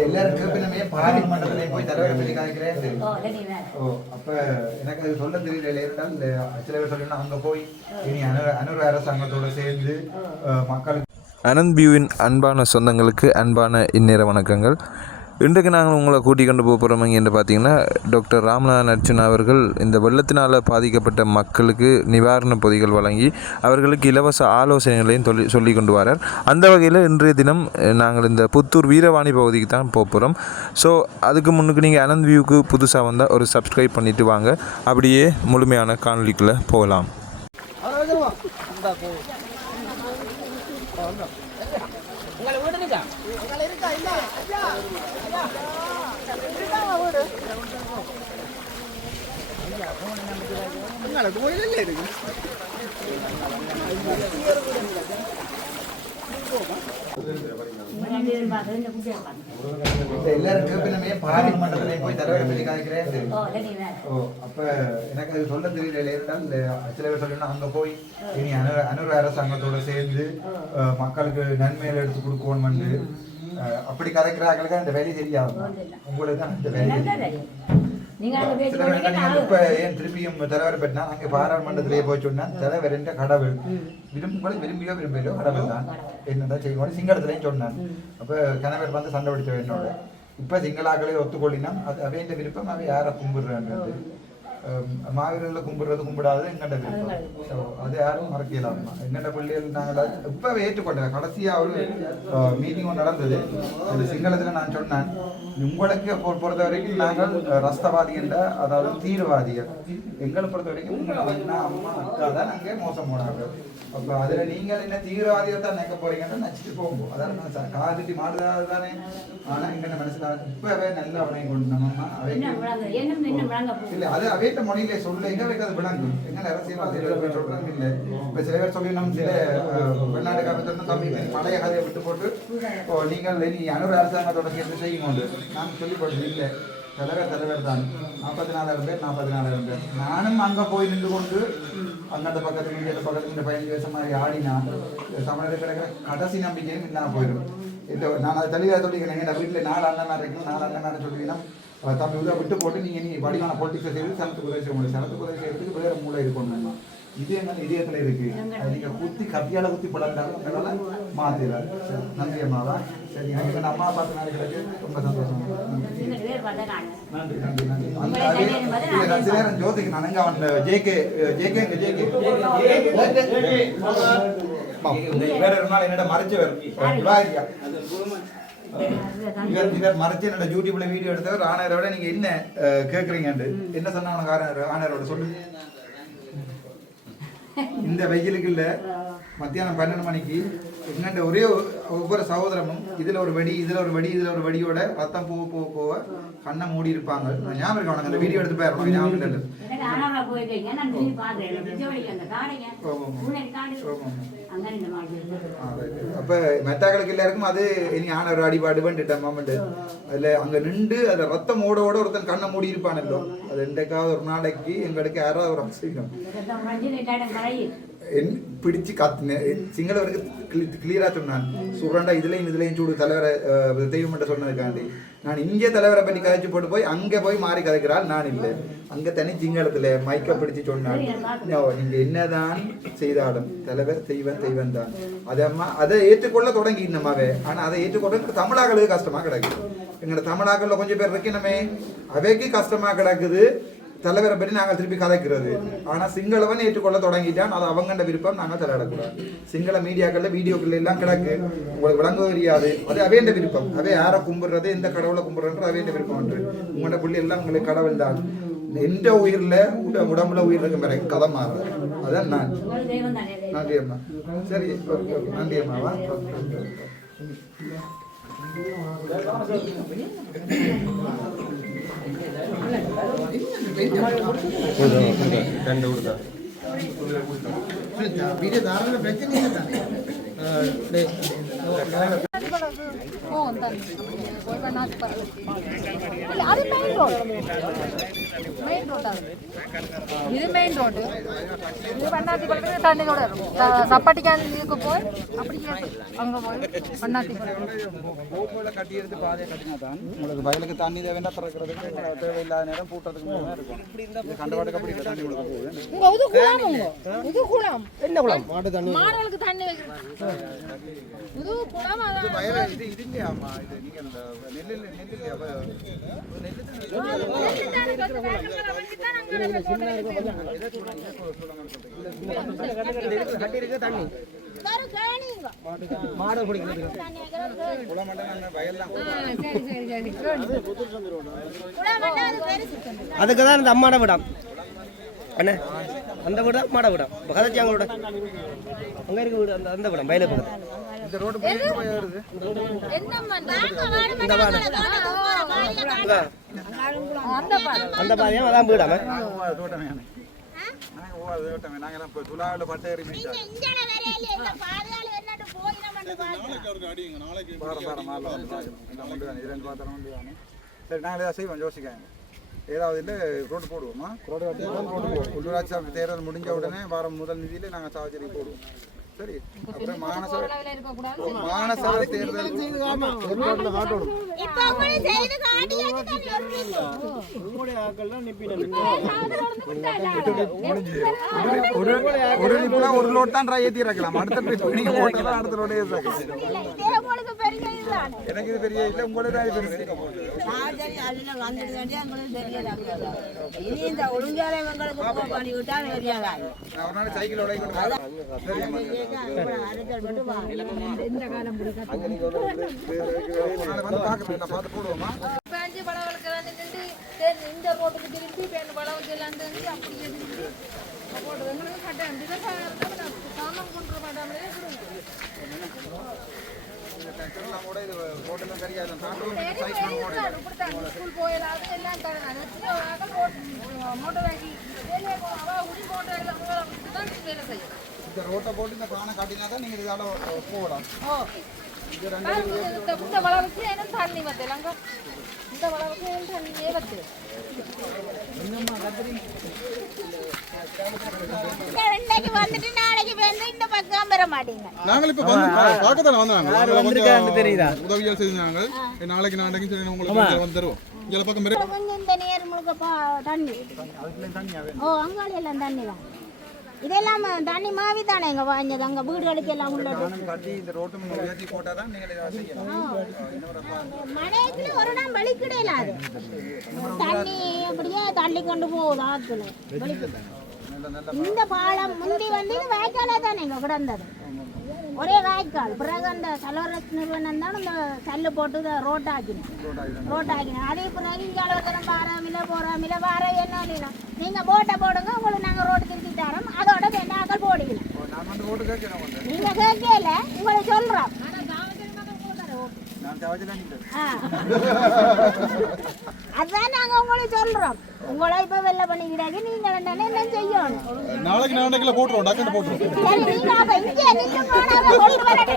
எல்லாரும் கேப்பினமே பாராளுமன்றத்திலே போய் தலைவரை காய்க்கிறேன் அப்ப எனக்கு அது சொல்ல தெரியல இருந்தால் சில பேர் சொல்லணும் அங்க போய் இனி அனு அனுர அரசாங்கத்தோட சேர்ந்து மக்களுக்கு அனந்த் வியூவின் அன்பான சொந்தங்களுக்கு அன்பான இந்நேர வணக்கங்கள். இன்றைக்கு நாங்கள் உங்களை கூட்டிக் கொண்டு போக போகிறோம் என்று பார்த்தீங்கன்னா டாக்டர் ராமநாதன் அர்ச்சனா அவர்கள் இந்த வெள்ளத்தினால் பாதிக்கப்பட்ட மக்களுக்கு நிவாரணப் பொதிகள் வழங்கி அவர்களுக்கு இலவச ஆலோசனைகளையும் சொல்லி சொல்லி கொண்டு வரார். அந்த வகையில் இன்றைய தினம் நாங்கள் இந்த புத்தூர் வீரவாணி பகுதிக்கு தான் போக போகிறோம் ஸோ அதுக்கு முன்னுக்கு நீங்கள் அனந்த் வியூக்கு புதுசாக வந்தால் ஒரு சப்ஸ்கிரைப் பண்ணிவிட்டு வாங்க. அப்படியே முழுமையான காணொலிக்குள்ளே போகலாம். குட்டியை பார்த்து இப்ப எல்லாரும் பாராளுமன்றத்திலே போய் தலைவரை காய்க்கிறேன் ஓ அப்ப எனக்கு அது சொல்ல தெரியல இருந்தால் சில பேர் சொல்லணும் அங்க போய் இனி அனு அனுர அரசாங்கத்தோட சேர்ந்து மக்களுக்கு நன்மையில எடுத்து கொடுக்கணும் அப்படி கதைக்கிறாங்களுக்கு அந்த வேலை தெரியாது உங்களுக்கு தான் அந்த வேலை நீங்க நீங்க இப்ப ஏன் திருப்பியும் தலைவரை பற்றினா? அங்க பாராளுமன்றத்திலே போய் சொன்னா தலைவர் என்ற கடவுள். விரும்பும் விரும்பியோ விரும்பியோ கடவுள் தான். என்னதான் செய்வோம் சிங்களத்திலையும் சொன்னான். அப்ப கணவர் வந்து சண்டை பிடிச்ச என்னோட. இப்ப சிங்களாக்களே ஒத்துக்கொள்ளினா அது அவையின் விருப்பம்? அவை யாரை கும்பிடுறான்றது மாவீரர்களை கும்பிடுறது கும்பிடாது எங்கண்ட விருப்பம் அது யாரும் மறக்கலாம் எங்கண்ட பிள்ளைகள் நாங்கள் அது இப்பவே ஏற்றுக்கொண்டேன் கடைசியா ஒரு மீட்டிங் ஒன்று நடந்தது அது சிங்களத்துல நான் சொன்னேன் உங்களுக்கு பொறுத்த வரைக்கும் நாங்கள் ரஸ்தவாதி என்ற அதாவது தீவிரவாதிகள் எங்களை பொறுத்த வரைக்கும் அண்ணா அம்மா அக்கா தான் அங்கே மோசம் போனாங்க அப்ப அதுல நீங்கள் என்ன தீவிரவாதியை தான் நினைக்க போறீங்கன்னு நினைச்சிட்டு போகும் அதான் நான் காதுட்டி மாடுறது தானே ஆனா எங்க மனசுல இப்பவே நல்ல அவனை கொண்டு நம்ம இல்ல அது கேட்ட மொழியில சொல்லு. எங்க வைக்க அது விளங்கும்? எங்க அரசியல்வாதிகள் சொல்றாங்க? இல்ல. இப்ப சில பேர் சொல்லி நம்ம சில அஹ், வெளிநாட்டு தம்பி பழைய கதையை விட்டு போட்டு இப்போ நீங்கள் இனி அனுர் அரசாங்கத்தோட சேர்ந்து செய்யுங்க நான் சொல்லி போட்டு இல்ல. தலைவர் தலைவர் தான். நாற்பத்தி நாலாயிரம் பேர் நாற்பத்தி நாலாயிரம் பேர். நானும் அங்க போய் நின்று கொண்டு அந்தந்த பக்கத்துல இந்த பக்கத்துல இந்த பதினஞ்சு வருஷம் மாதிரி ஆடினா தமிழர் கிடக்கிற கடைசி நம்பிக்கையும் இல்லாம போயிடும். இந்த நான் அதை தெளிவாக சொல்லிக்கிறேன். எங்கள் வீட்டில் நாலு அண்ணன் இருக்கணும் நாலு அண்ணன் சொல்லிங்கன்னா தம்பி உதவ விட்டு போட்டு நீங்கள் நீ வடிவான பொலிட்டிக்ஸை செய்து சனத்துக்கு உதவி செய்ய முடியும் சனத்துக்கு உதவி செய்யறதுக்கு வேற மூளை இருக்கணும் இது எங்க இதயத்துல இருக்கு? நீங்க குத்தி கத்தியால குத்தி படந்தாலும் உங்களால மாத்திடாது சரி, நன்றி அம்மாவா சரி எனக்கு எங்க அம்மா பார்த்து நாள் கிடைக்கு ரொம்ப சந்தோஷம். நன்றி. நன்றி நன்றி. அந்த நேரம் ஜோதிக்கு நான் அங்க அவன் ஜேகே ஜேகே ஜேகே? வேற ஒரு நாள் என்னோட மறைச்சவர் விவாதிக்கா இவர் இவர் மறைச்சு என்னோட யூடியூப்ல வீடியோ எடுத்தவர் ஆனரோட நீங்க என்ன கேக்குறீங்கன்னு என்ன சொன்னாங்க ஆனரோட சொல்லு. இந்த வெயிலுக்கு இல்ல. மத்தியானம் பன்னெண்டு மணிக்கு எங்கண்ட ஒரே ஒவ்வொரு சகோதரமும் இதுல ஒரு வெடி இதுல ஒரு வெடி இதுல ஒரு வெடியோட ரத்தம் போக போக போக கண்ணை மூடி இருப்பாங்க. ஞாபகம் இருக்கு அவனுக்கு அந்த வீடியோ எடுத்து போயிடணும் ஞாபகம் இல்லை அப்ப மெத்தாக்களுக்கு எல்லாருக்கும் அது இனி ஆன ஒரு அடிபாடு வேண்டுட்டேன் மாமண்ட் அதுல அங்க நின்று அதுல ரத்தம் ஓட ஓட ஒருத்தன் கண்ணை மூடி இருப்பானല്ലോ அது என்றைக்காவது ஒரு நாளைக்கு எங்களுக்கு யாராவது ஒரு அவசியம் என் பிடிச்சு காத்துனேன் சிங்களவருக்கு கிளியரா சொன்னான். சுரண்டா இதுலயும் இதுலயும் சூடு தலைவரை தெய்வம் மட்டும் சொன்னதுக்காண்டி. நான் இங்கே தலைவரை பண்ணி கதைச்சு போட்டு போய் அங்க போய் மாறி கதைக்கிறாள் நான் இல்லை. அங்க தனி சிங்களத்துல மைக்க பிடிச்சு சொன்னான் நீங்கள் நீங்க என்னதான் செய்தாலும் தலைவர் தெய்வம் தெய்வம் தான். அதை அம்மா அதை ஏற்றுக்கொள்ள தொடங்கி இன்னமாவே. ஆனா அதை ஏற்றுக்கொள்ள தமிழாக்களுக்கு கஷ்டமா கிடக்குது எங்களோட தமிழாக்கள்ல கொஞ்சம் பேர் இருக்கணுமே. அவைக்கு கஷ்டமா கிடக்குது. தலைவரை பற்றி நாங்கள் திருப்பி கதைக்கிறது. ஆனா சிங்களவன் ஏற்றுக்கொள்ள தொடங்கிட்டான். அது அவங்கண்ட விருப்பம் நாங்கள் தலையிடக்கூடாது. சிங்கள மீடியாக்கள்ல வீடியோக்கள் எல்லாம் கிடக்கு. உங்களுக்கு விளங்க தெரியாது. அது அவேண்ட விருப்பம். அவே யாரை கும்பிடுறது எந்த கடவுளை கும்பிடுறது அவேண்ட விருப்பம் ஒன்று. உங்களோட புள்ளி எல்லாம் உங்களுக்கு கடவுள் தான். எந்த உயிர்ல உட- உடம்புல உயிர் இருக்கும் வரை கதை மாறுது. அதான் நான். நன்றி அம்மா சரி ஓகே ஓகே நன்றி. அம்மாவா அது மெயின் ரோட் மெயின் ரோட் அது. இது மெயின் ரோடு இது பண்ணாத்தி பழத்துக்கு தண்ணி கூட இருக்கும். ச- சப்பாட்டிக்கான இதுக்கு போய் அப்படியே அங்கே போய் பண்ணாத்தி பழம் போக்குவரத்து கட்டி எடுத்து பாதையை கட்டினா தான் உங்களுக்கு வயலுக்கு தண்ணி தேவைன்னா திறக்கிறதுக்கு தேவையில்லாத நேரம் தான் இருக்கும். இது கண்டவாட்டுக்கு அப்படி தண்ணி கொடுக்க போகுது. இங்க இது குளம் உங்க. இது குளம். என்ன குளம்? மாடுகளுக்கு தண்ணி வைக்கிறது இது குளம் அதான். வயல இது இது இல்லையாம்மா இது நீங்க அந்த நெல் இல்ல- நெல் இல்லையா அப்ப நெல் தான் அந்த அதுக்கு தான் இந்த அம்மாட விடம். என்ன அந்த விடம் அம்மாட விடம். இப்போ கதைச்சாங்க விட அங்கே இருக்க வீடு அந்த அந்த விடம் வயலுக்கு பக்கத்தில். இந்த ரோடு போய் போய் வருது. இந்த இதா, அந்த பாதையும் அதான் வீடாம ஓ தோட்டமே நாங்க ஓ அது தோட்டமே நாங்க எல்லாம் இப்போ துலாவில் பட்டை ஏறி மீச்சா பாரம் பாரம் மாலை வந்து வாங்க இரண்டு பாத்திரம் சரி நாங்கள் ஏதாவது செய்வோம் யோசிக்காங்க ஏதாவது இல்லை ரோடு போடுவோமா? ரோடு உள்ளூராட்சி தேர்தல் முடிஞ்ச உடனே வாரம் முதல் நிதியில நாங்கள் சாவச்சேரி போடுவோம். சரி. அப்புறம் தேர்தல். ஒரு ஒரு நிப்புலாம் ஒரு லோட் தான் ஏற்றி இறக்கலாம். அடுத்த ட்ரிப் நீங்க போட்டதான் அடுத்த லோடே இதுதானே. எனக்கு இது பெரிய இல்லை உங்களோட பெருசு சரி அதில் வந்துட்டு வேண்டிய எங்களுக்கு தெரியல இனி இந்த ஒழுங்கால எங்களுக்கு பண்ணி விட்டா இந்த திருப்பி தெரிஞ்சு அப்படியே திருப்பி போட்டு எங்களுக்கு கொண்டு இந்த ரோட்டை போட்டு இந்த பானை காட்டினா தான் நீங்கள் இதால போகலாம் இந்த வளவுக்கு என்ன தண்ணி வந்து இந்த வளவுக்கு ஏன் தண்ணியே வந்து இன்னைக்கு வந்துட்டு நாளைக்கு வந்து இந்த பக்கம் பெற மாட்டீங்க. நாங்கள் இப்ப வந்து பார்க்கத்தானே வந்தாங்க யார் அவங்கள வந்திருக்கான்னு கொஞ்சம் தெரியுதா? உதவிகள் செஞ்சாங்க நாளைக்கு நாளைக்கு சரி உங்களுக்கு வந்து தருவோம். இங்கே பக்கம் பெரிய கொஞ்சம் இந்த நேர் முழுக்க பா- தண்ணி. ஓ அங்காளி எல்லாம் தண்ணி தான். இதெல்லாம் தண்ணி மாவி தானே எங்க வாங்கியது அங்க வீடுகளுக்கு எல்லாம் உள்ளது. பானம் காட்டி இந்த ரோட்டு முன்ன உயர்த்தி போட்டால் தான் நீங்கள் இதை செய்யலாம் மழைக்கு ஒரு நாள் வலிக்கிடையில அது. தண்ணி அப்படியே தள்ளி கொண்டு போகுது ஆத்துல. இந்த பாலம் முந்தி வந்து இது வாய்க்காலே தானே இங்க கிடந்தது? ஒரே வாய்க்கால். பிறகு அந்த கலோரஸ் நிறுவனம் தான் இந்த கல்லு போட்டு இதை ரோட்டாக்கினோம் ரோட்டாக்கினோம் அதே பிறகு இங்கே அளவுக்கு பாராமில போறாமில வார என்ன நீங்க போட்டை போடுங்க உங்களுக்கு நாங்க ரோடு திருத்தி தரோம். அதோட நாங்கள் போடுவீங்க நீங்க கேட்கல உங்களை சொல்றோம். அதான் நாங்க உங்களுக்கு சொல்றோம். உங்களை இப்ப வெள்ள பண்ணிக்கிறாங்க நீங்க என்ன செய்யணும்? நாளைக்கு நாளைக்குல நீங்க அப்ப இங்கே கொண்டு வரட்டு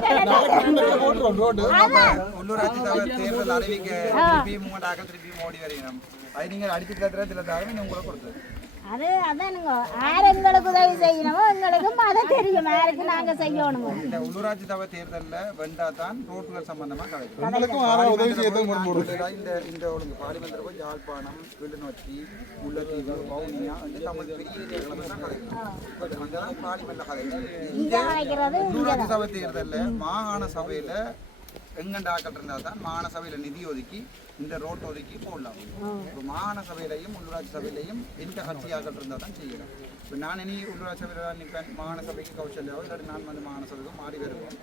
ரோடு உள்ளூராட்சி சபை தேர்தல் அறிவிக்க திருப்பி திருப்பி மோடி வரீங்க அது நீங்கள் அடிச்சு தர சில தடவை உங்களை கொடுத்தது அது அதானுங்க. யார் எங்களுக்கு உதவி செய்யணுமோ எங்களுக்கும் அதை தெரியும். யாருக்கு நாங்க செய்யணுமோ. இந்த உள்ளூராட்சி சபை தேர்தலில் வென்றா தான் ரோட்டுகள் சம்பந்தமா கிடைக்கும் இந்த இந்த ஒழுங்கு. பாலிமந்திரம் யாழ்ப்பாணம் விழுநொச்சி முல்லைத்தீவு வவுனியா இந்த தமிழ் பெரிய கிடைக்கும் அங்கதான் பாலிமன்ற கதை வைக்கிறது உள்ளூராட்சி சபை தேர்தலில் மாகாண சபையில எங்கண்ட ஆக்கள் இருந்தால் தான் மாகாண சபையில நிதி ஒதுக்கி இந்த ரோட் ஒதுக்கி போடலாம். இப்போ மாகாண சபையிலையும் உள்ளூராட்சி சபையிலையும் எந்த கட்சி ஆக்கள் இருந்தால் தான் செய்யலாம். இப்போ நான் இனி உள்ளூராட்சி சபையில் நிற்பேன் மாகாண சபைக்கு கௌசல்யாவோ இல்லாட்டி நான் வந்து மாகாண சபைக்கு மாறி வருவோம்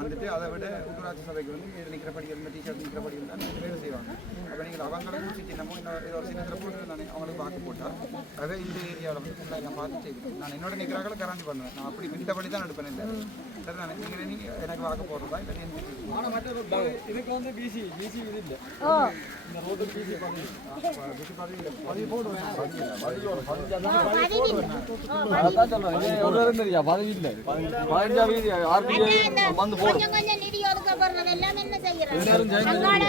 வந்துட்டு அதை விட உள்ளூராட்சி சபைக்கு வந்து இது நிற்கிறபடி இருந்த டீச்சர் நிற்கிறபடி இருந்தால் நீங்கள் வேலை செய்வாங்க. அப்போ நீங்கள் அவங்களுக்கும் சின்னமோ இந்த ஏதோ ஒரு சின்னத்தில் போட்டு நான் அவங்களுக்கு பார்க்க போட்டால் அதே இந்த ஏரியாவில் வந்து ஃபுல்லாக நான் பார்த்து செய்வேன். நான் என்னோட நிற்கிறாங்கள கராண்டி பண்ணுவேன். நான் அப்படி மித்தபடி தான் எடுப்பேன் இல்லை சரி நான் நீங்கள் நீங்கள் எனக்கு பார்க்க போகிறதா இல்லை இதுக்கு வந்து பிசி பிசி இது இந்த அங்கால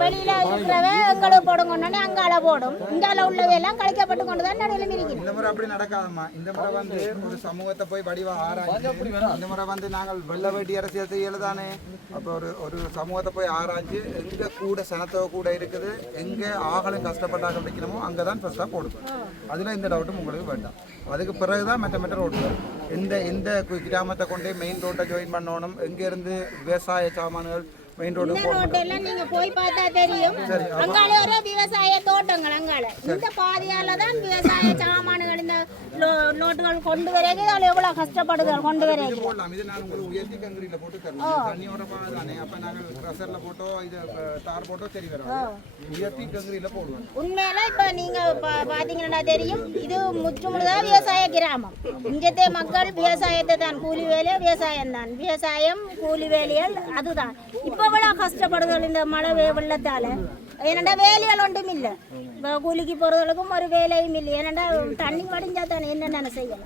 வெளியில இருக்கிறவ எங்களுக்கு போடுங்கன்னு அங்கால போடும் இங்கால உள்ளவை எல்லாம் இந்த முறை அப்படி நடக்காதம்மா இந்த முறை வந்து ஒரு சமூகத்தை போய் வடிவா ஆராய்ஞ்சு இந்த முறை வந்து நாங்கள் வெள்ள வேட்டி அரசியல் செய்யல தானே அப்போ ஒரு ஒரு சமூகத்தை போய் ஆராய்ச்சி எங்க கூட சனத்தோ கூட இருக்குது எங்க ஆகலும் கஷ்டப்பட்டாங்க வைக்கணுமோ அங்கே தான் ஃபர்ஸ்ட்டாக போடுவோம் அதில் இந்த டவுட்டும் உங்களுக்கு வேண்டாம் அதுக்கு பிறகு தான் மற்ற மற்ற ரோட்டுகள் எந்த எந்த கு- கிராமத்தை கொண்டே மெயின் ரோட்டை ஜாயின் பண்ணணும். இங்கேருந்து விவசாய சாமான்கள் மெயின் ரோடு இந்த ரோட்டெல்லாம் நீங்க போய் பார்த்தா தெரியும். அங்கால ஒரு விவசாய தோட்டங்கள் அங்கால. இந்த பாதையால தான் விவசாய சாமான்கள் இந்த லோட்டுகள் கொண்டு வரது அதில் எவ்வளவு கஷ்டப்படுதல் கொண்டு வரது போடலாம். இது நான் உங்களுக்கு உயர்த்தி கங்கிரீட்டில் போட்டு தரணும் தண்ணியோட பாதை தானே அப்போ நாங்கள் ப்ரெஷரில் போட்டோ இது தார் போட்டோ சரி வராது. உயர்த்தி கங்கிரீட்டில் போடுவோம். உண்மையில இப்ப நீங்க பாத்தீங்கன்னா தெரியும். இது முற்றுமுழுதா விவசாய கிராமம். இங்கத்தே மக்கள் விவசாயத்தை தான் கூலி வேலை விவசாயம் தான். விவசாயம் கூலி வேலைகள் அதுதான். இப்ப விட கஷ்டப்படுதல் இந்த மழை வெள்ளத்தால ஏனண்டா வேலைகள் ஒன்றும் இல்லை இப்போ கூலிக்கு போறவங்களுக்கும் ஒரு வேலையும் இல்லை ஏனண்டா தண்ணி வடிஞ்சா தானே என்னென்ன செய்யலாம்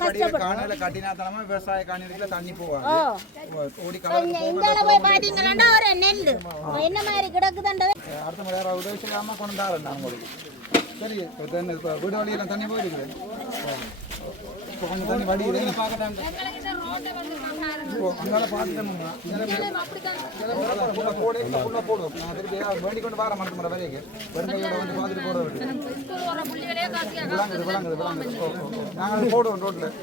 கஷ்டப்படும் விவசாய காணியில் தண்ணி போவாங்க இந்த ஒரு நெல் என்ன மாதிரி கிடக்குதுன்றது அடுத்த முறை யாராவது உதவி செய்யாமல் கொண்டு தரேன் நான் உங்களுக்கு சரி இப்போ தண்ணி இப்போ வீடு வழியெல்லாம் தண்ணி போயிருக்குது இப்போ கொஞ்சம் தண்ணி இப்போ அங்கால பார்த்துட்டோம்னா போடு ஃபுல்லாக போடுவோம் நான் திருப்பி வேண்டி கொண்டு வர மாட்டேன் முறை வரைக்கும் வெறுமையோட வந்து பார்த்துட்டு போட வேண்டியது விளங்குது விளங்குது விளங்குது. நாங்கள் போடுவோம் ரோட்டில்.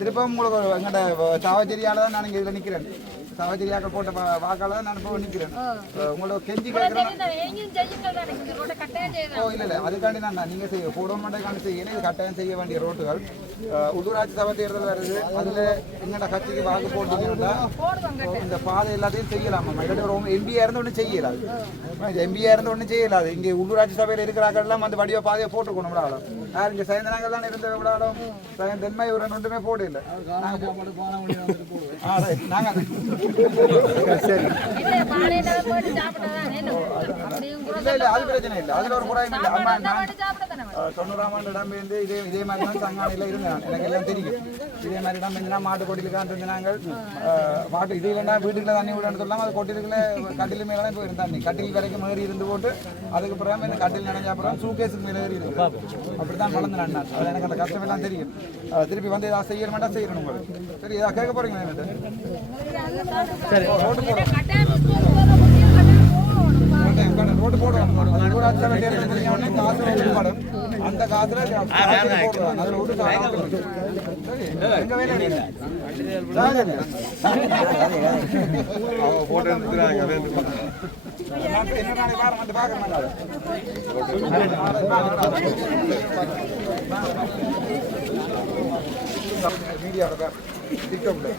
திரும்ப உங்களுக்கு எங்கள்கிட்ட சாவச்சேரியால் தான் நான் இதில் நிற்கிறேன். சாவச்சேரியாக்கள் போட்ட வா- வாக்கால தான் நான் இப்போ நிற்கிறேன் உங்களோட கெஞ்சி கேட்குறேன் ஓ இல்லை இல்லை. அதுக்காண்டி நான் நீங்கள் செய்ய போட மாட்டேங்காண்டி செய்யணும் இது கட்டாயம் செய்ய வேண்டிய ரோட்டுகள். உள்ளூராட்சி சபை தேர்தல் வருது. அதில் எங்களோட கட்சிக்கு வாக்கு போட்டீங்கன்னா இந்த பாதை எல்லாத்தையும் செய்யலாம். ஒரு எம்பியாக இருந்து ஒன்றும் செய்யலாது. எம்பியாக இருந்து ஒன்றும் செய்யலாது. இங்கே உள்ளூராட்சி சபையில் இருக்கிறாங்கலாம் அந்த வடிவ பாதையை போட்டுக்கணும் விடாலும் யார் இங்கே சயந்தனாங்க தான் இருந்த விடாலும் சயந்த தென்மை ஒரு ஒன்றுமே போட இல்லை நாங்கள் சரி. இல்லை இல்லை அது பிரச்சனை இல்லை. அதில் ஒரு குறையும் இல்லை. அம்மா நான் தொண்ணூறாம் ஆண்டு இடம் பெயர்ந்து இதே இதே மாதிரி தான் சங்கானையில் இருந்தேன். எனக்கு எல்லாம் தெரியும். இதே மாதிரி இடம் பெய்ஞ்சுனா மாட்டு கொட்டிலுக்கான் இருந்தாங்க மாட்டு இது இல்லைன்னா வீட்டுக்குள்ள தண்ணி விடணும் சொல்லாமல் அது கொட்டிலுக்குள்ள கட்டில் மேலே தான் போயிருந்தேன் தண்ணி. கட்டில் வரைக்கும் ஏறி இருந்து போட்டு அதுக்கு பிறகு இந்த கட்டில் நினைஞ்ச அப்புறம் சூகேஸுக்கு மேலே ஏறி இருக்கு. அப்படி தான் வளர்ந்து நான் அது எனக்கு அந்த கஷ்டம் எல்லாம் தெரியும் திருப்பி வந்து ஏதாவது செய்யணும் மாட்டா செய்யணும் உங்களுக்கு. சரி ஏதாவது கேட்க போறீங்க என்கிட்ட சரி. போகணும் ரோட்டு போடுவோம் ஒரு ஊராட்சி சபை தேர்தல் முடிஞ்ச உடனே காசு ஒதுக்கப்படும். அந்த காசுல மீடியாவோட இருக்க முடியாது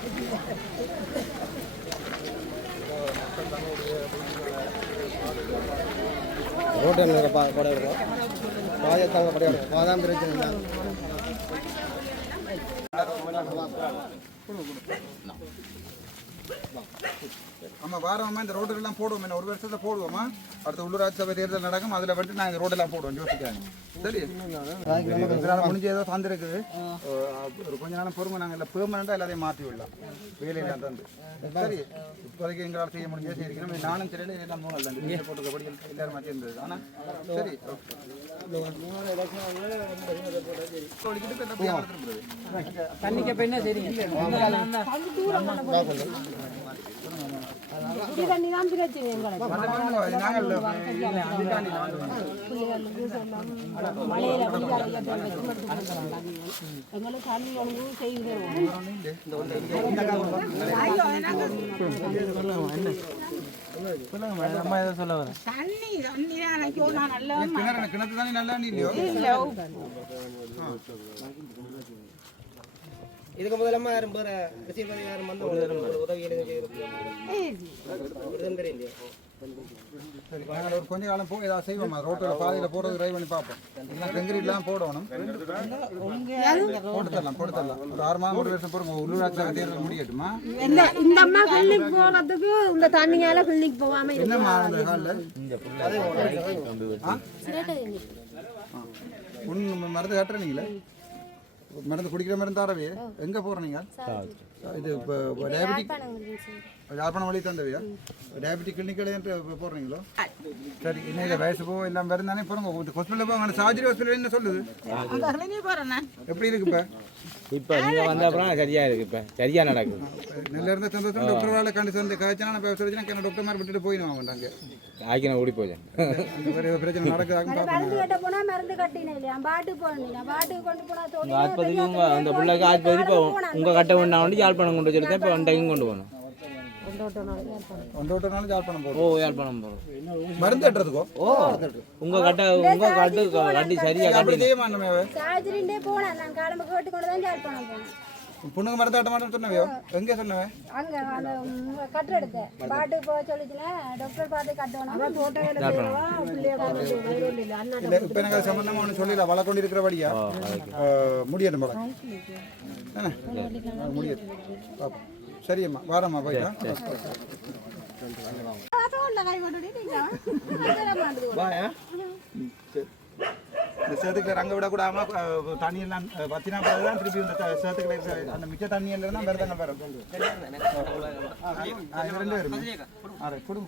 ரோட்டில் இருக்கிற பா கொடை இருக்கும் ராஜஸ்தாங்க கொடையாக பாதாம் பிரச்சனை 来，我们俩合一来了。不能不能，来，来。ஆமா வாரமா இந்த ரோடு எல்லாம் போடுவோம் என்ன ஒரு வருஷத்துல போடுவோமா அடுத்த உள்ளூராட்சி சபை தேர்தல் நடக்கும் அதுல வந்து நான் இந்த ரோடெல்லாம் போடுவோம் யோசிக்காங்க சரி இதனால முடிஞ்ச ஏதோ தந்துருக்குது ஒரு கொஞ்ச நேரம் பொறுமை நாங்கள் இல்லை பெர்மனண்டாக எல்லாத்தையும் மாற்றி விடலாம் வேலையெல்லாம் தந்து சரி இப்போதைக்கு எங்களால் செய்ய முடிஞ்சே செய்யிருக்கணும் நானும் சரி எல்லாம் மூணு இல்லை இங்கே எல்லாரும் மாற்றி இருந்தது ஆனால் சரி சொல்லிக்கிட்டு இப்ப என்ன நல்லா வளர்த்துட்டு கிணறு கிணத்து தானே நல்லா இல்லையோ இதுக்கு முதலமா யாரும் வேற அரசியல்வாதி யாரும் வந்து உதவி நாங்கள் ஒரு கொஞ்ச காலம் போய் ஏதாவது செய்வோம் ரோட்டில் பாதையில் போகிறது ட்ரை பண்ணி பார்ப்போம். இல்லை கங்கிரீட்லாம் போடணும். போட்டு தரலாம் போட்டு தரலாம். ஒரு ஆறு மாதம் ஒரு வருஷம் போகிறோம் உள்ளூராட்சி தேர்தல் முடியட்டுமா இந்த இந்த அம்மா கிளினிக் போறதுக்கு இந்த தண்ணியால கிளினிக் போகாம என்னம்மா அந்த காலில் ஒன்று மருந்து கட்டுறீங்களே? மருந்து குடிக்கிற மருந்து தரவே எங்க போறீங்க இது இப்போ டயபெட்டிக் யாழ்ப்பாணம் வழி தந்தவையா? டயபெட்டிக் கிளினிக்கில் போடுறீங்களோ சரி இன்னும் இதை வயசு போ எல்லாம் வருந்தானே போகிறோங்க ஹாஸ்பிட்டலில் போங்க சார்ஜரி ஹாஸ்பிட்டல் என்ன சொல்லுது? எப்படி இருக்கு இப்போ? இப்போ நீங்கள் வந்த அப்புறம் சரியா இருக்கு இப்போ. சரியா நடக்குது. நல்ல இருந்த சந்தோஷம் டாக்டர் வேலை கண்டு சேர்ந்து காய்ச்சனா நான் பேசுறதுனா என்ன டாக்டர் மாதிரி விட்டுட்டு போயிடுவாங்க மாட்டாங்க ஆக்கின ஓடி போச்சேன் அந்த மாதிரி பிரச்சனை நடக்குதான்னு மருந்து பார்ப்போம் கட்ட போனா மருந்து கட்டினேன் இல்லையா? பாட்டுக்கு போனீங்க பாட்டுக்கு கொண்டு போனா தொழில் ஆஸ்பத்திரிக்கு உங்க அந்த பிள்ளைக்கு ஆஸ்பத்திரி இப்போ உங்கள் கட்ட ஒன்றா வந்து யாழ்ப்பாணம் கொண்டு வச்சிருக்கேன் இப்போ ஒன்றைக்கும் கொண்டு போகணும். ஒன்று விட்டனாலும் ஜால் பண்ண ஓ போகிறோம் யாழ்ப்பாணம் போகிறோம் மருந்து கட்டுறதுக்கோ? ஓ உங்கள் கட்ட உங்கள் கட்டு கட்டி சரியா அப்படி கட்டி செய்ய மாட்டோமே சார்ஜரிண்டே போனேன் நான் காலம்பு கேட்டு கொண்டு தான் ஜால் பண்ண போனேன் பொண்ணுங்க மருந்து கட்ட மாட்டேன்னு சொன்னவையோ? எங்கே சொன்னவே? அங்க அந்த உங்க கட்டு எடுத்தேன் பாட்டுக்கு போக சொல்லிச்சுன்னா டாக்டர் பார்த்து கட்டணும். தோட்ட வேலை செய்யவா பிள்ளைய கொண்டு இல்லை அண்ணா இல்லை இப்போ எனக்கு அது சம்மந்தமாக ஒன்று சொல்லல வள கொண்டு இருக்கிறபடியா முடியட்டும் போல. என்ன? முடியட்டும். பார்ப்போம் சரியம்மா வாரம்மா போட்டு இந்த சேத்துக்கிற அங்கே விடக்கூடாம தண்ணியெல்லாம் பத்தினா பிறகு தான் திருப்பி இந்த இருக்கிற அந்த மிச்ச தண்ணியில் தான் வரும் ஆ, இது ரெண்டு பேரும். ஆ, ரைட். கொடுங்க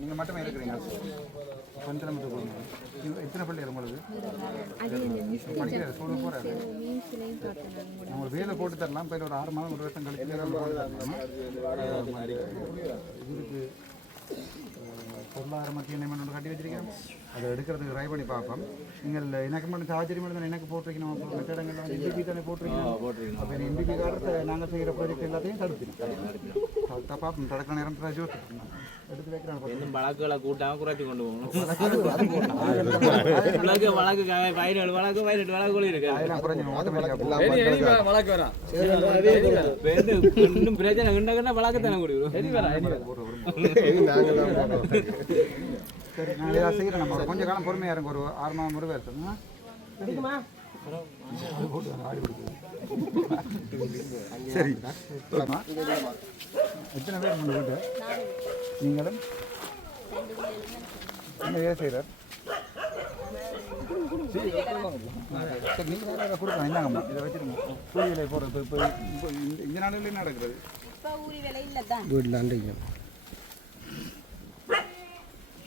நீங்க பண்ணுங்க நீங்க மட்டுமே இருக்கிறீங்க கொஞ்சம் மட்டும் இது எத்தனை பிள்ளைகள் உங்களுக்கு? படிக்கிற ஸ்கூலுக்கு போறாரு. நம்ம வேலை போட்டு தரலாம். போய் ஒரு ஆறு மாதம் ஒரு வருஷம் கழிச்சு வேலை போட்டு தரலாம். இதுக்கு பொருளாதார மத்திய நியமனம் ஒன்று கட்டி வச்சிருக்கேன் அதை எடுக்கிறதுக்கு ட்ரை பண்ணி பார்ப்போம். நீங்கள் எனக்கு மட்டும் சார்ஜரி மட்டும் தான் எனக்கு போட்டிருக்கணும். அப்புறம் மற்ற இடங்கள்ல வந்து எம்பிபி தானே போட்டிருக்கணும். அப்போ எம்பிபி கார்டு நாங்கள் செய்கிற ப்ராஜெக்ட் எல்லாத்தையும் தடுத்துடும் பார்ப்போம். தடுக்கிற நேரம் ஜோஸ் பதினேழு வழக்கு பதினெட்டு வழக்குகளும் இருக்கு அதெல்லாம் குறைஞ்சிடும் ஆட்டோமேட்டிக்காக வழக்கு வரா இப்ப எது இன்னும் பிரச்சனை கண்டா வழக்கு தானே கொடுக்கும் சரி நான் இதாக செய்கிறேன் நம்ம கொஞ்ச காலம் பொறுமையாக இருங்க ஒரு ஆறு மாதம் முறை வருஷம் சரி? எத்தனை பேர் கொண்டு போட்டு நீங்களும்? என்ன வேலை செய்கிறார் நீங்கள் கொடுக்கலாம். இந்தாங்கம்மா. இதை வச்சுருங்க. கூலி விலை போடுறது இப்போ இப்போ இந்த இந்த நாளில் என்ன நடக்கிறது வீட்டில் அன்றைக்கு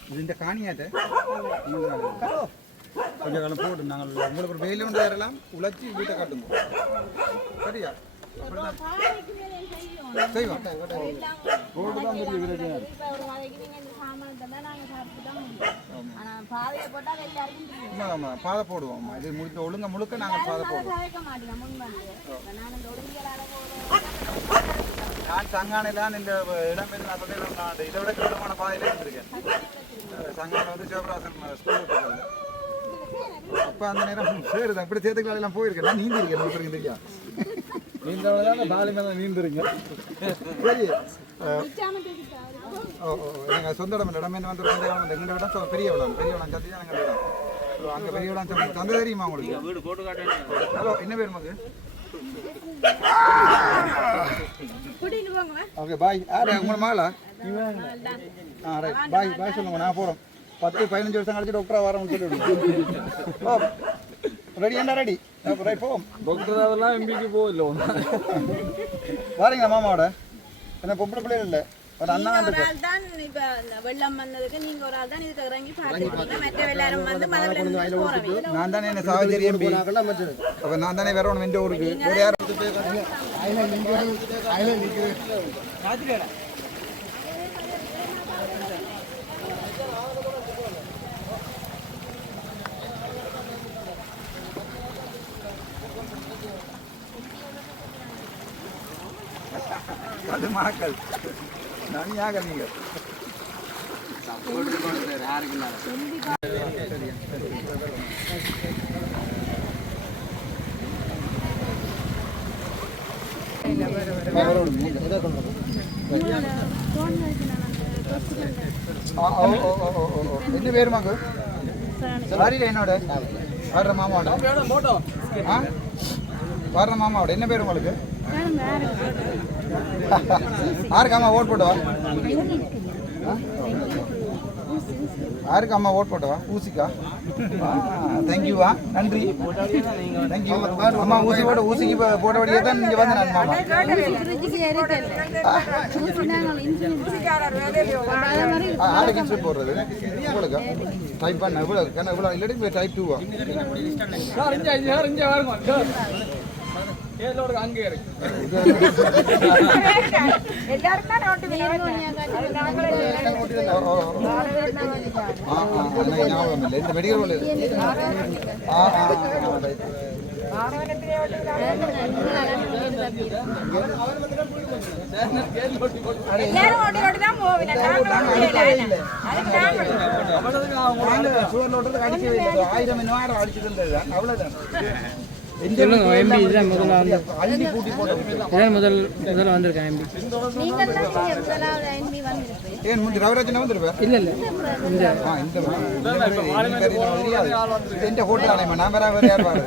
இது இந்த காணியாட்ட? கொஞ்ச காலம் போட்டு நாங்கள் உங்களுக்கு ஒரு வெயில் ஒன்று தரலாம் உழைச்சி வீட்டை காட்டுங்க சரியா? செய்வோம். ரோடு தான் தெரியும் ஆமாம் ஆமாம் பாதை போடுவோம். இது முழுக்க ஒழுங்க முழுக்க நாங்கள் பாதை போடுவோம். நான் சங்கானையிலான் இந்த இடம் நான் இதை விட கீழமான பாதையில இருந்திருக்கேன். சங்கானை வந்து சிவபிராசன் ஸ்கூலுக்கு அப்போ அந்த நேரம் சேருது அப்படி சேர்த்துக்கலாம் எல்லாம் போயிருக்கேன். நான் நீந்தி இருக்கேன் உங்களுக்கு தெரியா? நீந்தவங்க தாலி மேலே நீந்துருங்க சரி ஓ ஓ எங்கள் சொந்த இடம் இடம் என்ன வந்து ரெண்டு இடம்? பெரிய இடம் பெரிய இடம் சத்தி தான் எங்கள் இடம் அங்கே பெரிய இடம் சொந்த தந்தை தெரியுமா உங்களுக்கு? வீடு போட்டு காட்டுறேன். ஹலோ என்ன பேர் மகு ஓகே பாய். ஆ உங்களோட மகளா ஆ ரைட் பாய் பாய் சொல்லுங்க நான் போகிறோம் பத்து பதினஞ்சு வருஷம் கழிச்சு டாக்டராக வரேன்னு சொல்லிவிடுங்க ஓ ரெடி ரெடி போவோம் டாக்டர் அதெல்லாம் எம்பிக்கு போகல வாரீங்களா மாமாவோட? என்ன பொம்பளை பிள்ளைகள் இல்லை. ஒரு அண்ணா தான் இப்ப வெள்ளம் வந்ததுக்கு நீங்க ஒரு ஆள் தான் இதுக்கு இறங்கி பார்த்துருக்கீங்க மற்ற எல்லாரும் வந்து மதவில போறவங்க நான் தானே என்ன சாவச்சேரி எம்பி அப்போ நான் தானே வரணும் எந்த ஊருக்கு யாரும் மாக்கள் தனியாக நீங்கள். என்ன பேர் மகு என்னோட? வர்ற மாமாவோட. வர்ற மாமாவோட. என்ன பேர் உங்களுக்கு? யாருக்கு அம்மா ஓட் போட்டவா? யாருக்கு அம்மா ஓட் போட்டவா ஊசிக்கா. தேங்க்யூவா நன்றி. தேங்க்யூ அம்மா ஊசி போட ஊசிக்கு போட்டபடியே தான் இங்கே வந்து நான் மாமா. யாருக்கு இன்சூரன்ஸ் போடுறது. உங்களுக்கு டைப் பண்ண. இவ்வளோ இவ்வளோ இல்லாட்டி டைப் டூவா ஆ ஆ எனக்கு இந்த மெடிக்கல் காலேஜ் இருந்தது அவ்வளோதான் அள்ளி கூட்டி போட்டு முதல் முதல்ல வந்திருக்கேன் எம்பி எம்பி ஏன் முந்தி ரவிராஜன் வந்திருப்பேன் இல்ல இல்ல. இந்த ஆ இந்த ஹோட்டல் ஆணையமா நான் வேற வேற யார் வாரு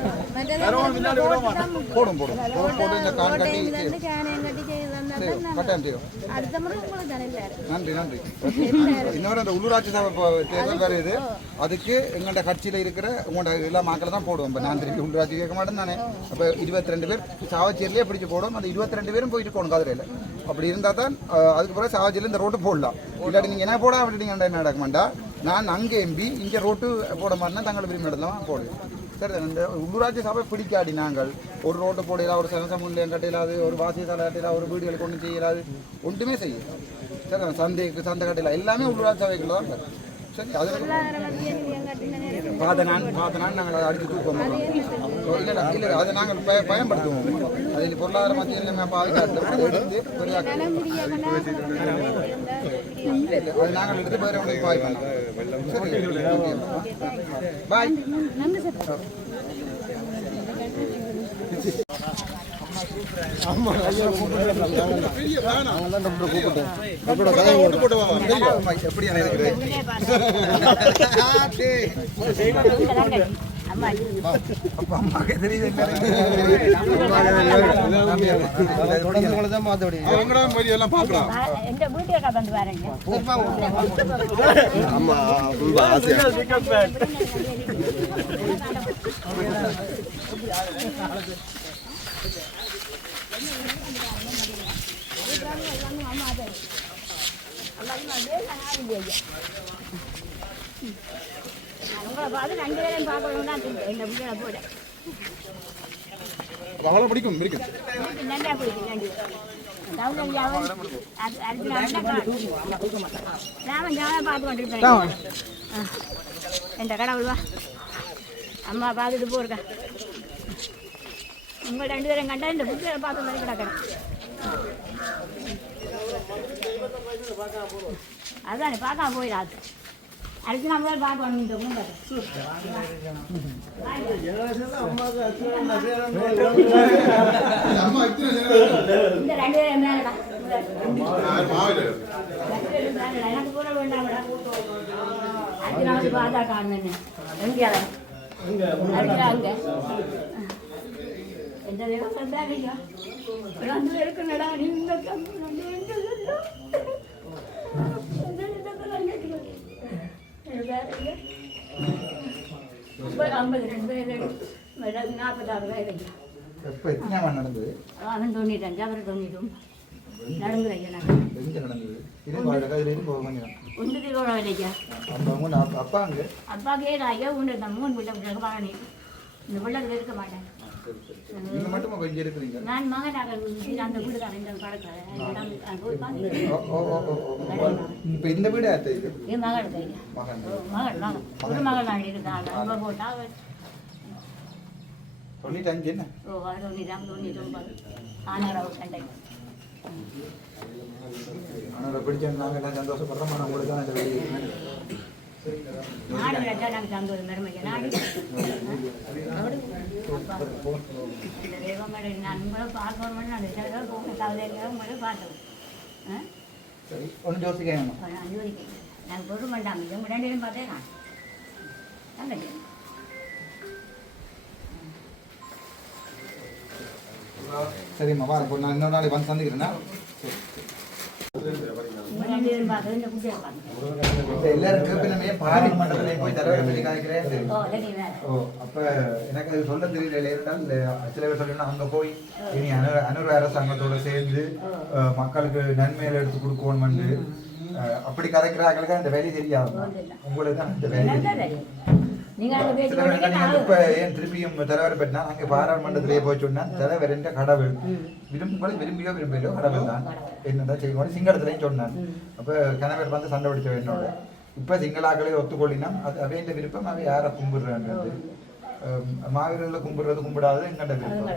போடும் போடும் போடும் போட்டு இந்த கான் கட்டி தான் கட்டாயம் தானே எல்லாரும் நன்றி நன்றி இன்னொரு அந்த உள்ளூராட்சி சபை இப்போ தேர்தல் வருது அதுக்கு எங்கள்ட கட்சியில் இருக்கிற உங்களோட எல்லா மக்களை தான் போடுவோம் இப்போ நான் திருப்பி உள்ளூராட்சி கேட்க மாட்டேன் தானே அப்போ இருபத்தி ரெண்டு பேர் சாவச்சேரிலேயே பிடிச்சி போடுவோம் அந்த இருபத்தி ரெண்டு பேரும் போயிட்டு போகணும் கதிரையில் அப்படி இருந்தால் தான் அதுக்கு பிறகு சாவச்சேரியில் இந்த ரோட்டு போடலாம் இல்லாட்டி நீங்கள் என்ன போட நீங்கள் என்ன நடக்க மாட்டா நான் அங்கே எம்பி இங்கே ரோட்டு போட மாட்டேன்னா தங்களை விரும்பி இடத்துல போடுவேன் சரி தானே? இந்த உள்ளூராட்சி சபை பிடிக்காடி நாங்கள். ஒரு ரோட்டு போடையில ஒரு சனசமுல்லையம் கட்டையிலாது ஒரு வாசியசாலை கட்டையில ஒரு வீடுகளுக்கு ஒன்றும் செய்யலாது. ஒன்றுமே செய்யலாம் சரி சந்தைக்கு சந்தை கட்டையில எல்லாமே உள்ளூராட்சி சபைக்குள்ள தான் சரி? அது பாதனான் நான் நாங்கள் அதை அடித்து தூக்கம் இல்லை இல்லை இல்லை அதை நாங்கள் பய பயன்படுத்துவோம். அதில் பொருளாதார மத்தியில் நம்ம பாதுகாத்து எடுத்து பெரியாக்க அது நாங்கள் எடுத்து பாய் பண்ணலாம் சரி பாய் அவங்கள மாதிரி எல்லாம் எந்த வீட்டுக்கா வந்து பாருங்க உங்களை பார்த்து ரெண்டு பேரையும் பார்க்கணும் தான் எங்க பிள்ளைகளை போட அவளை பிடிக்கும் இருக்கு நல்லா போயிட்டு ரெண்டு பேரும் தவுளையாவும் அது ராமன் ஜாவன் எந்த கடவுள் வா அம்மா பார்த்துட்டு போயிருக்கா உங்கள் ரெண்டு பேரும் கண்டா இந்த புத்தியை பார்த்த மாதிரி கிடக்கணும் அதுதான் பார்க்காம போயிடாது. அடுத்து நம்மளால தான் இந்த குடும்பத்தை இந்த ரெண்டு பேரும் மேலடா எனக்கு கூட வேண்டாம்டா பார்த்தா எந்த நேரம் வந்தாங்க வந்து இருக்குங்கடா நீ இந்த கம்பி சொல்லும் ஐம்பது ரெண்டு பேர் நாற்பத்தாறு வயது எப்போ எத்தனை நடந்தது அவன் தொண்ணூற்றஞ்சு அவர் தொண்ணூற்றும் நடந்து ஐயா நாங்கள் எங்கே நடந்தது ஒன்று திருவோணம் இல்லையா அப்போ அங்கே? அப்பா கேடா ஐயா உண்டு தான் மூணு பிள்ளை பிள்ளை வாங்கி இந்த பிள்ளைகள் இருக்க மாட்டேன் நீங்கள் மட்டும் கொஞ்சம் இருக்கிறீங்க. நான் மகனாக அந்த வீடுக்காரன் இந்த ஓ இப்போ இந்த வீடு யார்கிட்ட இது என் கையில் மகன். மகள் மகன் ஒரு மகள் நான் இருந்தாள் போட்டா தொண்ணூத்தஞ்சு என்ன? ஓ தொண்ணூறாம் தொண்ணூற்றி ஒன்பது. ஆனாராவு சண்டை. ஆனால் பிடிச்ச நாங்கள் எல்லாம் சந்தோஷப்படுறோம் ஆனால் உங்களுக்கு தான் இந்த வெளியே சரி ஒன்றும் யோசிக்கணும் நான் பொருள் வேண்டாம். இது ரெண்டு பேரும் பார்த்தேன் நான். தங்கச்சி சரிம்மா வா இப்போ நான் இன்னொரு நாளைக்கு வந்து சந்திக்கிறேன்னா ரெண்டு எல்லாரும் கேட்பினமே பாராளுமன்றத்தில் போய் தலைவரை பற்றி காய்க்கிறேன் ஓ சரி வேற ஓ அப்ப எனக்கு அது சொல்ல தெரியல இருந்தால் சில பேர் சொல்லணும் அங்க போய் இனி அனு அனுர அரசாங்கத்தோட சேர்ந்து மக்களுக்கு நன்மையில எடுத்து கொடுக்கணும்னு. அஹ், அப்படி கதைக்கிறாங்களுக்கு அந்த வேலை தெரியாது? உங்களுக்கு தான் அந்த வேலை நீங்க இப்ப ஏன் திருப்பியும் தலைவரை பற்றினா அங்க பாராளுமன்றத்திலேயே போய் சொன்னா தலைவர் என்ற கடவுள் விரும்புகளை விரும்பியோ விரும்பியோ கடவுள் தான் என்னதான் செய்வோம் சிங்களத்திலையும் சொன்னான். அப்ப கணவர் வந்து சண்டை பிடிச்ச என்னோட இப்ப சிங்களாக்களே ஒத்துக்கொள்ளினா அது அவையின் விருப்பம்? அவை யாரை கும்பிடுறான்றது மாவீரர்களை கும்பிடுறது கும்பிடாது எங்கள்ட விருப்பம்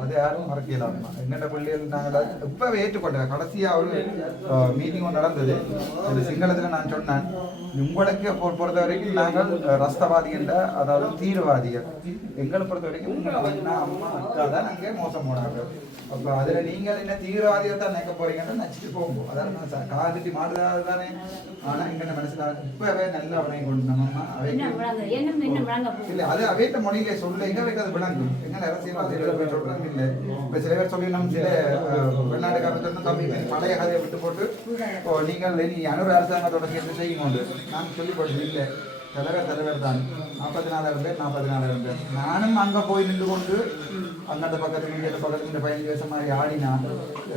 அது யாரும் மறக்கலாம் எங்கள்ட பிள்ளைகள் நாங்கள் அது இப்பவே ஏற்றுக்கொண்டேன் கடைசியா ஒரு மீட்டிங் ஒன்று நடந்தது அது சிங்களத்துல நான் சொன்னேன் உங்களுக்கு பொறுத்த வரைக்கும் நாங்கள் அஹ், ரஸ்தவாதி என்ற அதாவது தீவிரவாதிகள் எங்களை பொறுத்த வரைக்கும் அண்ணா அம்மா அக்கா தான் அங்கே மோசம் போனாங்க அப்ப அதுல நீங்கள் என்ன தீவிரவாதியை தான் நினைக்க போறீங்கன்னு நினைச்சிட்டு போகும் அதான் காதுட்டி மாடுதாவது தானே ஆனா எங்க மனசுல இப்பவே நல்ல அவனை கொண்டு நம்ம இல்ல அது அவைட்ட மொழியில சொல்ல எங்க வைக்க அது விளங்கும் எங்க அரசியல்வாதிகள் சொல்றாங்க. இல்ல இப்ப சில பேர் சொல்லி நம்ம சில வெளிநாடு காலத்துல தம்பி இப்ப பழைய கதையை விட்டு போட்டு ஓ நீங்கள் நீ அனுர் அரசாங்கத்தோட சேர்ந்து செய்யுங்க நான் சொல்லி போட்டு இல்ல. தலைவர் தலைவர் தான். நாற்பத்தி நாலாயிரம் பேர் நாற்பத்தி நாலாயிரம் பேர். நானும் அங்க போய் நின்று கொண்டு அந்தந்த பக்கத்துல இந்த பக்கத்துல இந்த பதினஞ்சு வருஷம் மாதிரி ஆடினா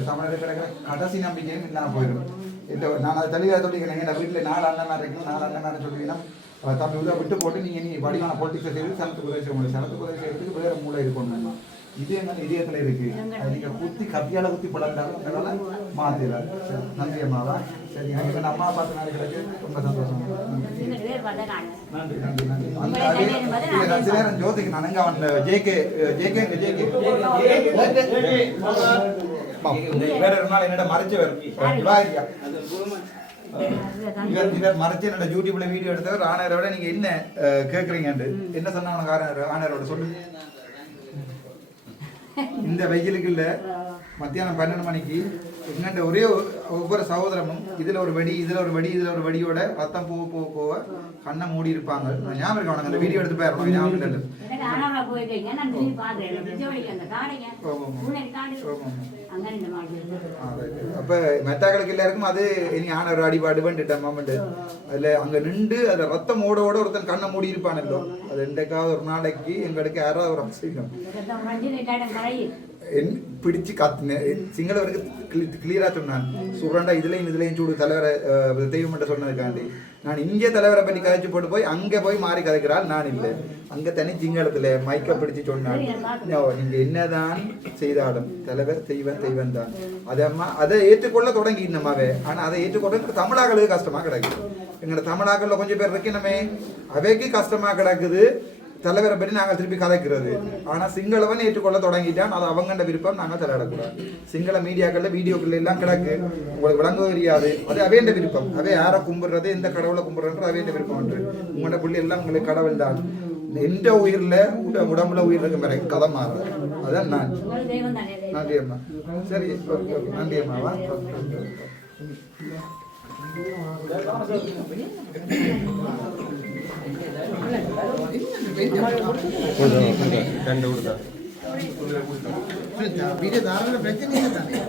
தமிழர் கிடக்கிற கடைசி நம்பிக்கையும் இல்லாம போயிடும் இந்த நான் அதை தெளிவாக சொல்லிக்கிறேன் எங்கள் வீட்டில் நாலு அண்ணனா இருக்கணும் நாலு அண்ணன் சொல்லிங்கன்னா தம்பி உதவ விட்டு போட்டு நீங்கள் நீ வடிவான பொலிட்டிக்ஸை செய்து சனத்துக்கு உதவி செய்ய முடியும் சனத்துக்கு உதவி செய்யறதுக்கு வேற மூளை இருக்கணும் இது என்ன இதயத்தில் இருக்கு அது நீங்க குத்தி கத்தியால குத்தி படம் உங்களால நன்றி அம்மாவா அம்மா பார்த்து நாளைக்கு ரொம்ப சந்தோஷம். நன்றி நன்றி நன்றி. நான் சில நேரம் ஜோதிக்கு நான் அங்க அவன் ஜேகே ஜேகே ஜேகே? வேற ஒரு நாள் என்னோட இவர் இவர் மறைச்சு என்னோட யூடியூப்ல வீடியோ எடுத்தவர் ஆனரோட நீங்க என்ன கேக்குறீங்கன்னு என்ன சொன்னாங்க ஆனர் ஆனரோட சொல்லு. இந்த வெயிலுக்கு இல்ல மத்தியானம் பன்னெண்டு மணிக்கு எங்கண்ட ஒரே ஒவ்வொரு சகோதரமும் இதுல ஒரு வெடி இதுல ஒரு வெடி இதுல ஒரு வெடியோட ரத்தம் போக போக போக கண்ணை மூடி இருப்பாங்க. ஞாபகம் இருக்கு அவனுக்கு அந்த வீடியோ எடுத்து போயிடணும் ஞாபகம் இல்லை அப்ப மெத்தாக்களுக்கு எல்லாருக்கும் அது இனி ஆன ஒரு அடிபாடு பண்ணிட்டேன் மாமண்ட் அதுல அங்க நின்று அதுல ரத்தம் ஓட ஓட ஒருத்தன் கண்ணை மூடி இருப்பானല്ലോ அது என்றைக்காவது ஒரு நாளைக்கு எங்களுக்கு யாராவது ஒரு கரையில் என் பிடிச்சு காத்துனேன் சிங்களவருக்கு கிளியரா சொன்னான். சுரண்டா இதுலயும் இதுலயும் சூடு. தலைவரை தெய்வம் மட்டும் சொன்னதுக்காண்டி. நான் இங்கே தலைவரை பற்றி கதைச்சு போட்டு போய் அங்க போய் மாறி கதைக்கிறாள் நான் இல்லை. அங்க தனி சிங்களத்துல மைக்க பிடிச்சு சொன்னான். நீங்கள் நீங்க என்னதான் செய்தாலும் தலைவர் தெய்வம் தெய்வம் தான். அதை அம்மா அதை ஏற்றுக்கொள்ள தொடங்கி இன்னமாவே. ஆனா அதை ஏற்றுக்கொள்ள தமிழாக்களுக்கு கஷ்டமா கிடக்குது எங்களோட தமிழாக்கள்ல கொஞ்சம் பேர் இருக்கணுமே. அவைக்கு கஷ்டமா கிடக்குது. தலைவரை பற்றி நாங்கள் திருப்பி கதைக்கிறது. ஆனால் சிங்களவன் ஏற்றுக்கொள்ள தொடங்கிட்டான். அது அவங்கண்ட விருப்பம் நாங்கள் தலையிடக்கூடாது. சிங்கள மீடியாக்களில் வீடியோக்கள் எல்லாம் கிடக்கு. உங்களுக்கு விளங்க தெரியாது. அது அவேண்ட விருப்பம். அவை யாரை கும்பிடுறது எந்த கடவுளை கும்பிடுறது அவேண்ட விருப்பம் உங்களோட புள்ளி எல்லாம் உங்களுக்கு கடவுள் தான். எந்த உயிரில் உட உடம்புல உயிர் இருக்கும் வரை கதை மாறுது. அதான் நான். நன்றி அம்மா. சரி ஓகே, ஓகே. நன்றி அம்மாவா ரெண்டு வீடியோ தாராள பிரச்சனை இல்லை தானே